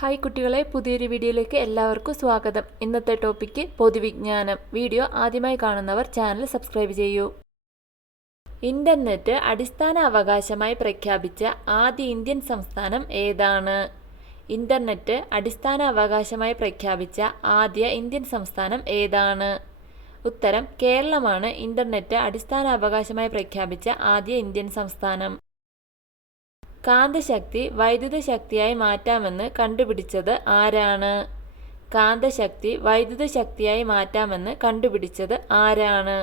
Hi കുട്ടികളെ, പുതിയൊരു വീഡിയോയിലേക്ക് എല്ലാവർക്കും സ്വാഗതം. ഇന്നത്തെ ടോപ്പിക്ക് പൊതുവിജ്ഞാനം. വീഡിയോ ആദ്യമായി കാണുന്നവർ ചാനൽ സബ്സ്ക്രൈബ് ചെയ്യൂ. ഇന്റർനെറ്റ് അടിസ്ഥാന അവകാശമായി പ്രഖ്യാപിച്ച ആദ്യ ഇന്ത്യൻ സംസ്ഥാനം ഏതാണ്? ഇന്റർനെറ്റ് അടിസ്ഥാന അവകാശമായി പ്രഖ്യാപിച്ച ആദ്യ ഇന്ത്യൻ സംസ്ഥാനം ഏതാണ്? ഉത്തരം കേരളമാണ് ഇന്റർനെറ്റ് അടിസ്ഥാന അവകാശമായി പ്രഖ്യാപിച്ച ആദ്യ ഇന്ത്യൻ സംസ്ഥാനം. കാന്തശക്തി വൈദ്യുത ശക്തിയായി മാറ്റാമെന്ന് കണ്ടുപിടിച്ചത് ആരാണ്? കാന്തശക്തി വൈദ്യുത ശക്തിയായി മാറ്റാമെന്ന് കണ്ടുപിടിച്ചത് ആരാണ്?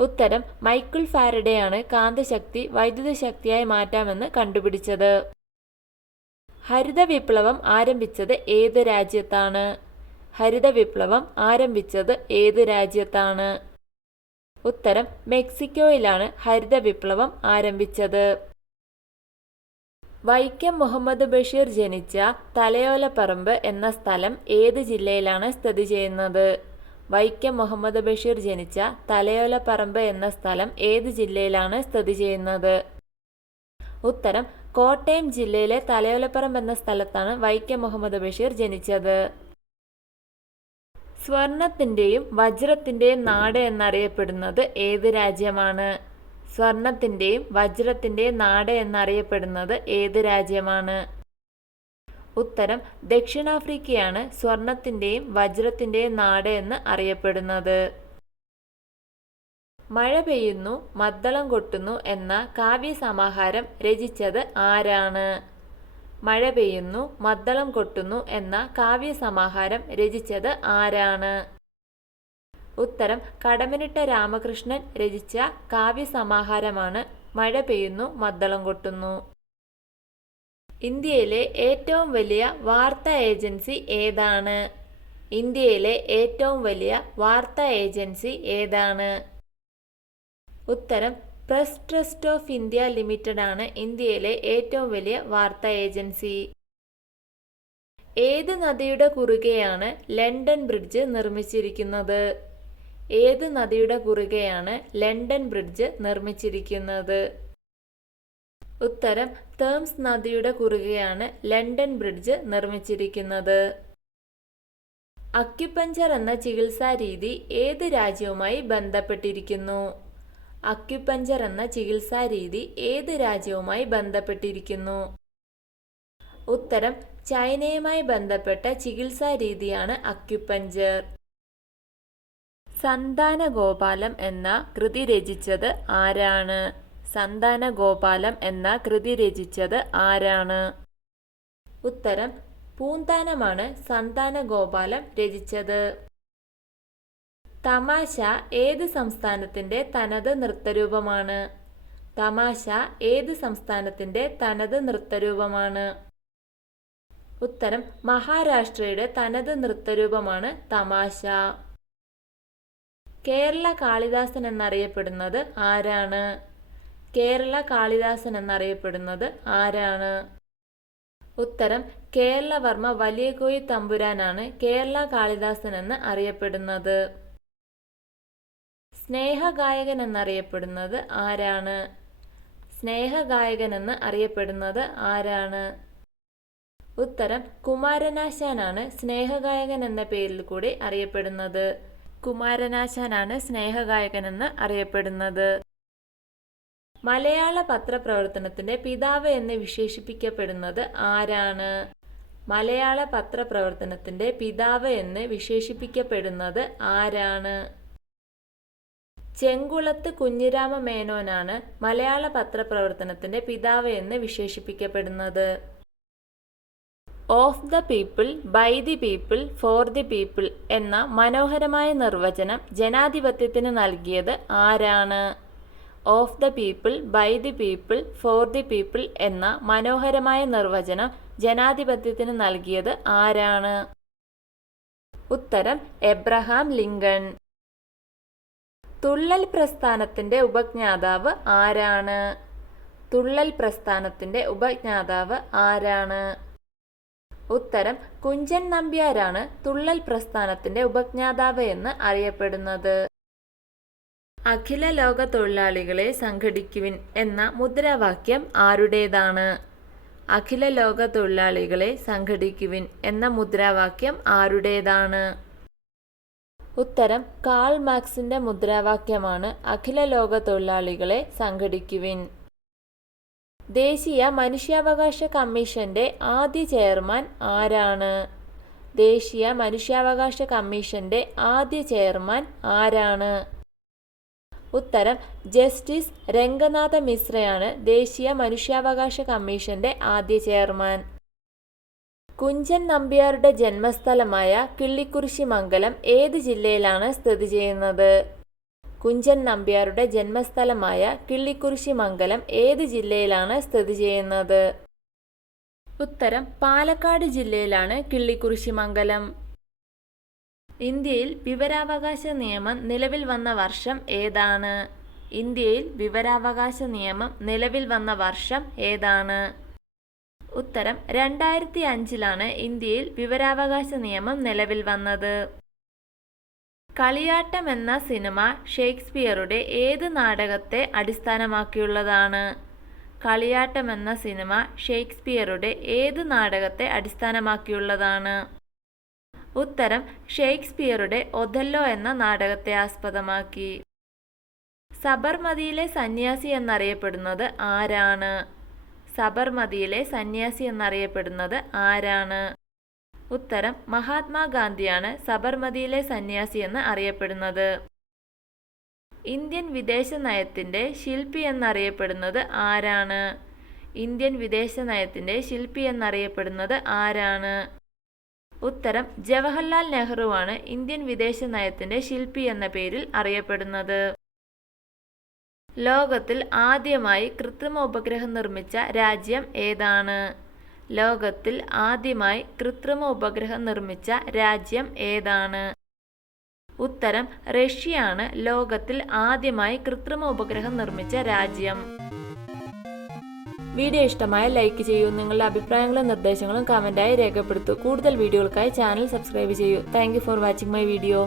ഉത്തരം മൈക്കിൾ ഫാരഡെയാണ് കാന്തശക്തി വൈദ്യുത ശക്തിയായി മാറ്റാമെന്ന് കണ്ടുപിടിച്ചത്. ഹരിത വിപ്ലവം ആരംഭിച്ചത് ഏത് രാജ്യത്താണ്? ഹരിത വിപ്ലവം ആരംഭിച്ചത് ഏത് രാജ്യത്താണ്? ഉത്തരം മെക്സിക്കോയിലാണ് ഹരിത വിപ്ലവം ആരംഭിച്ചത്. വൈക്കം മുഹമ്മദ് ബഷീർ ജനിച്ച തലയോലപ്പറമ്പ് എന്ന സ്ഥലം ഏത് ജില്ലയിലാണ് സ്ഥിതി ചെയ്യുന്നത്? വൈക്കം മുഹമ്മദ് ബഷീർ ജനിച്ച തലയോലപ്പറമ്പ് എന്ന സ്ഥലം ഏത് ജില്ലയിലാണ് സ്ഥിതി ചെയ്യുന്നത്? ഉത്തരം കോട്ടയം ജില്ലയിലെ തലയോലപ്പറമ്പ് എന്ന സ്ഥലത്താണ് വൈക്കം മുഹമ്മദ് ബഷീർ ജനിച്ചത്. സ്വർണത്തിന്റെയും വജ്രത്തിന്റെയും നാട് എന്നറിയപ്പെടുന്നത് ഏത് രാജ്യമാണ്? സ്വർണത്തിന്റെയും വജ്രത്തിന്റെയും നാട് എന്നറിയപ്പെടുന്നത് ഏത് രാജ്യമാണ്? ഉത്തരം ദക്ഷിണാഫ്രിക്കയാണ് സ്വർണത്തിന്റെയും വജ്രത്തിന്റെയും നാട് എന്ന് അറിയപ്പെടുന്നത്. മഴ പെയ്യുന്നു മദ്ദളം കൊട്ടുന്നു എന്ന കാവ്യസമാഹാരം രചിച്ചത് ആരാണ്? മഴ പെയ്യുന്നു മദ്ദളം കൊട്ടുന്നു എന്ന കാവ്യസമാഹാരം രചിച്ചത് ആരാണ്? ഉത്തരം കടമ്മനിട്ട രാമകൃഷ്ണൻ രചിച്ച കാവ്യസമാഹാരമാണ് മഴ പെയ്യുന്നു മദ്ദളം കൊട്ടുന്നു. ഇന്ത്യയിലെ ഏറ്റവും വലിയ വാർത്താ ഏജൻസി ഏതാണ്? ഇന്ത്യയിലെ ഏറ്റവും വലിയ വാർത്താ ഏജൻസി ഏതാണ്? ഉത്തരം press trust of India limited ആണ് ഇന്ത്യയിലെ ഏറ്റവും വലിയ വാർത്താ ഏജൻസി. ഏത് നദിയുടെ കുറുകെയാണ് ലണ്ടൻ ബ്രിഡ്ജ് നിർമ്മിച്ചിരിക്കുന്നത്? ഏത് നദിയുടെ കുറുകെയാണ് ലണ്ടൻ ബ്രിഡ്ജ് നിർമ്മിച്ചിരിക്കുന്നത്? ഉത്തരം തേംസ് നദിയുടെ കുറുകെയാണ് ലണ്ടൻ ബ്രിഡ്ജ് നിർമ്മിച്ചിരിക്കുന്നത്. അക്യുപഞ്ചർ എന്ന ചികിത്സാ രീതി ഏത് രാജ്യവുമായി ബന്ധപ്പെട്ടിരിക്കുന്നു? അക്യുപഞ്ചർ എന്ന ചികിത്സാ രീതി ഏത് രാജ്യവുമായി ബന്ധപ്പെട്ടിരിക്കുന്നു? ഉത്തരം ചൈനയുമായി ബന്ധപ്പെട്ട ചികിത്സാ രീതിയാണ് അക്യുപഞ്ചർ. സന്താനഗോപാലം എന്ന കൃതി രചിച്ചത് ആരാണ്? സന്താനഗോപാലം എന്ന കൃതി രചിച്ചത് ആരാണ്? ഉത്തരം പൂന്താനമാണ് സന്താനഗോപാലം രചിച്ചത്. തമാശ ഏത് സംസ്ഥാനത്തിന്റെ തനത് നൃത്തരൂപമാണ്? തമാശ ഏത് സംസ്ഥാനത്തിന്റെ തനത് നൃത്തരൂപമാണ്? ഉത്തരം മഹാരാഷ്ട്രയുടെ തനത് നൃത്തരൂപമാണ് തമാശ. കേരള കാളിദാസൻ എന്നറിയപ്പെടുന്നത് ആരാണ്? കേരള കാളിദാസൻ എന്നറിയപ്പെടുന്നത് ആരാണ്? ഉത്തരം കേരളവർമ്മ വലിയകോയി തമ്പുരാനാണ് കേരള കാളിദാസൻ എന്ന് അറിയപ്പെടുന്നത്. സ്നേഹഗായകൻ എന്നറിയപ്പെടുന്നത് ആരാണ്? സ്നേഹഗായകൻ എന്ന് അറിയപ്പെടുന്നത് ആരാണ്? ഉത്തരം കുമാരനാശാനാണ് സ്നേഹഗായകൻ എന്ന പേരിൽ കൂടി അറിയപ്പെടുന്നത്. കുമാരനാശാനാണ് സ്നേഹഗായകൻ എന്ന് അറിയപ്പെടുന്നത്. മലയാള പത്രപ്രവർത്തനത്തിന്റെ പിതാവ് എന്ന് വിശേഷിപ്പിക്കപ്പെടുന്നത് ആരാണ്? മലയാള പത്രപ്രവർത്തനത്തിന്റെ പിതാവ് എന്ന് വിശേഷിപ്പിക്കപ്പെടുന്നത് ആരാണ്? ചെങ്കുളത്ത് കുഞ്ഞിരാമ മേനോനാണ് മലയാള പത്രപ്രവർത്തനത്തിന്റെ പിതാവ് എന്ന് വിശേഷിപ്പിക്കപ്പെടുന്നത്. Of the people, by the people, for the people എന്ന മനോഹരമായ നിർവചനം ജനാധിപത്യത്തിന് നൽകിയത് ആരാണ്? Of the people, by the people, for the people എന്ന മനോഹരമായ നിർവചനം ജനാധിപത്യത്തിന് നൽകിയത് ആരാണ്? ഉത്തരം എബ്രഹാം ലിങ്കൺ. തുള്ളൽ പ്രസ്ഥാനത്തിന്റെ ഉപജ്ഞാതാവ് ആരാണ്? തുള്ളൽ പ്രസ്ഥാനത്തിന്റെ ഉപജ്ഞാതാവ് ആരാണ്? ഉത്തരം കുഞ്ചൻ നമ്പ്യാരാണ് തുള്ളൽ പ്രസ്ഥാനത്തിന്റെ ഉപജ്ഞാതാവ് എന്ന് അറിയപ്പെടുന്നത്. അഖില ലോക തൊഴിലാളികളെ സംഘടിക്കുവിൻ എന്ന മുദ്രാവാക്യം ആരുടേതാണ്? അഖില ലോക തൊഴിലാളികളെ സംഘടിക്കുവിൻ എന്ന മുദ്രാവാക്യം ആരുടേതാണ്? ഉത്തരം കാൾ മാർക്സിന്റെ മുദ്രാവാക്യമാണ് അഖില ലോക തൊഴിലാളികളെ സംഘടിക്കുവിൻ. ദേശീയ മനുഷ്യാവകാശ കമ്മീഷന്റെ ആദ്യ ചെയർമാൻ ആരാണ്? ദേശീയ മനുഷ്യാവകാശ കമ്മീഷന്റെ ആദ്യ ചെയർമാൻ ആരാണ്? ഉത്തരം ജസ്റ്റിസ് രംഗനാഥ മിശ്രയാണ് ദേശീയ മനുഷ്യാവകാശ കമ്മീഷന്റെ ആദ്യ ചെയർമാൻ. കുഞ്ചൻ നമ്പ്യാരുടെ ജന്മസ്ഥലമായ കിള്ളിക്കുറിശിമംഗലം ഏത് ജില്ലയിലാണ് സ്ഥിതി ചെയ്യുന്നത്? കുഞ്ചൻ നമ്പ്യാരുടെ ജന്മസ്ഥലമായ കിള്ളിക്കുറിശിമംഗലം ഏത് ജില്ലയിലാണ് സ്ഥിതി ചെയ്യുന്നത്? ഉത്തരം പാലക്കാട് ജില്ലയിലാണ് കിള്ളിക്കുറിശിമംഗലം. ഇന്ത്യയിൽ വിവരാവകാശ നിയമം നിലവിൽ വന്ന വർഷം ഏതാണ്? ഇന്ത്യയിൽ വിവരാവകാശ നിയമം നിലവിൽ വന്ന വർഷം ഏതാണ്? ഉത്തരം 2005 ഇന്ത്യയിൽ വിവരാവകാശ നിയമം നിലവിൽ വന്നത്. കളിയാട്ടം എന്ന സിനിമ ഷേക്സ്പിയറുടെ ഏത് നാടകത്തെ അടിസ്ഥാനമാക്കിയുള്ളതാണ്? കളിയാട്ടം എന്ന സിനിമ ഷേക്സ്പിയറുടെ ഏത് നാടകത്തെ അടിസ്ഥാനമാക്കിയുള്ളതാണ്? ഉത്തരം ഷേക്സ്പിയറുടെ ഒഥല്ലോ എന്ന നാടകത്തെ ആസ്പദമാക്കി. സബർമതിയിലെ സന്യാസി എന്നറിയപ്പെടുന്നത് ആരാണ്? സബർമതിയിലെ സന്യാസി എന്നറിയപ്പെടുന്നത് ആരാണ്? ഉത്തരം മഹാത്മാഗാന്ധിയാണ് സബർമതിയിലെ സന്യാസി എന്ന് അറിയപ്പെടുന്നത്. ഇന്ത്യൻ വിദേശ നയത്തിന്റെ ശില്പി എന്നറിയപ്പെടുന്നത് ആരാണ്? ഇന്ത്യൻ വിദേശ നയത്തിന്റെ ശില്പി എന്നറിയപ്പെടുന്നത് ആരാണ്? ഉത്തരം ജവഹർലാൽ നെഹ്റുവാണ് ഇന്ത്യൻ വിദേശ നയത്തിന്റെ ശില്പി എന്ന പേരിൽ അറിയപ്പെടുന്നത്. ലോകത്തിൽ ആദ്യമായി കൃത്രിമ ഉപഗ്രഹം നിർമ്മിച്ച രാജ്യം ഏതാണ്? ലോകത്തിൽ ആദ്യമായി കൃത്രിമ ഉപഗ്രഹം നിർമ്മിച്ച രാജ്യം ഏതാണ്? ഉത്തരം റഷ്യയാണ് ലോകത്തിൽ ആദ്യമായി കൃത്രിമ ഉപഗ്രഹം നിർമ്മിച്ച രാജ്യം. വീഡിയോ ഇഷ്ടമായ ലൈക്ക് ചെയ്യൂ. നിങ്ങളുടെ അഭിപ്രായങ്ങളും നിർദ്ദേശങ്ങളും കമന്റായി രേഖപ്പെടുത്തൂ. കൂടുതൽ വീഡിയോകൾക്കായി ചാനൽ സബ്സ്ക്രൈബ് ചെയ്യൂ. Thank you for watching my video.